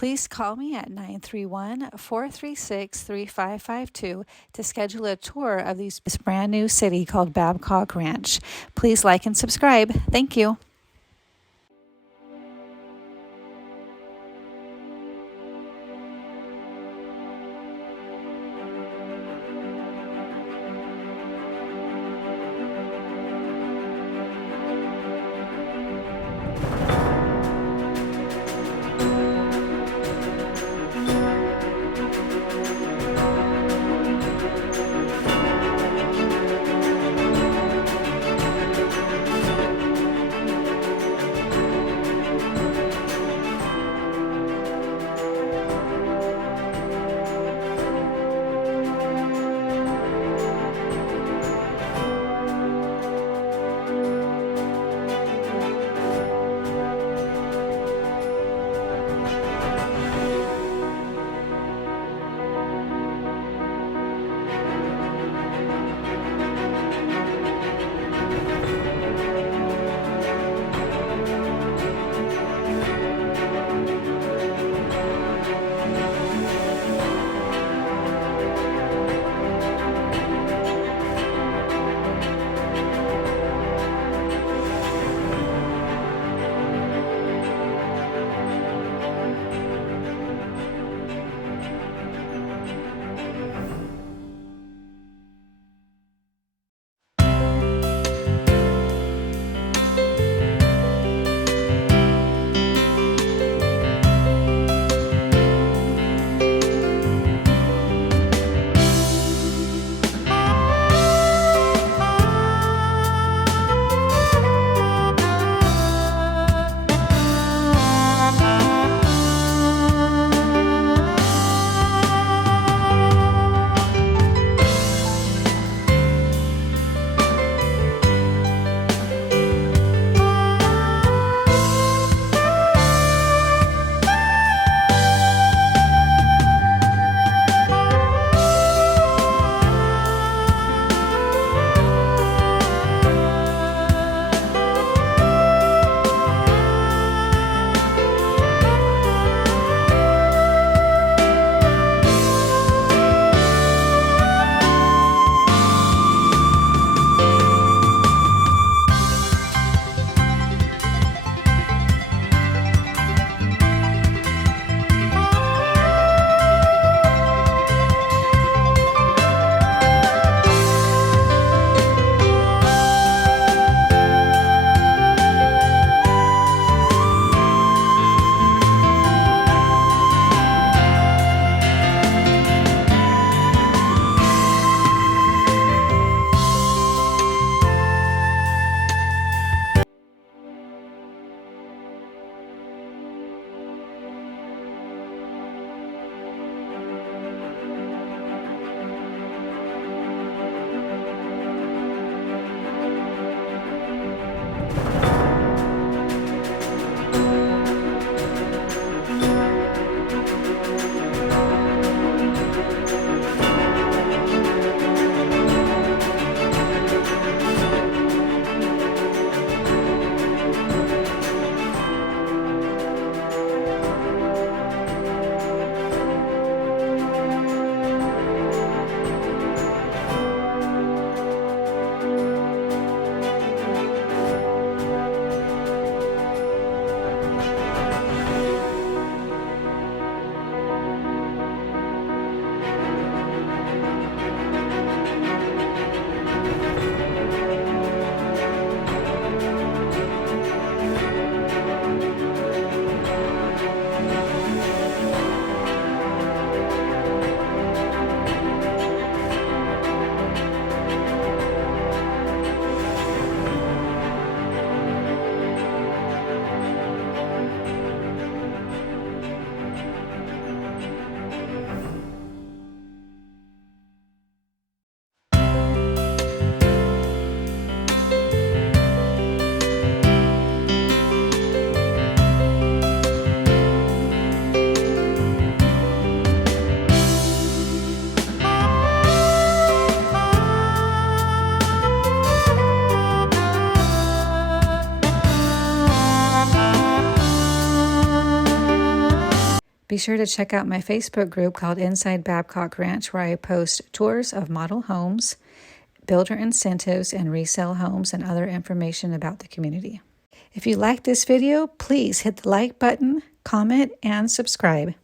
Please call me at 931-436-3552 to schedule a tour of this brand new city called Babcock Ranch. Please like and subscribe. Thank you. Be sure to check out my Facebook group called Inside Babcock Ranch, where I post tours of model homes, builder incentives, and resale homes, and other information about the community. If you like this video, please hit the like button, comment, and subscribe.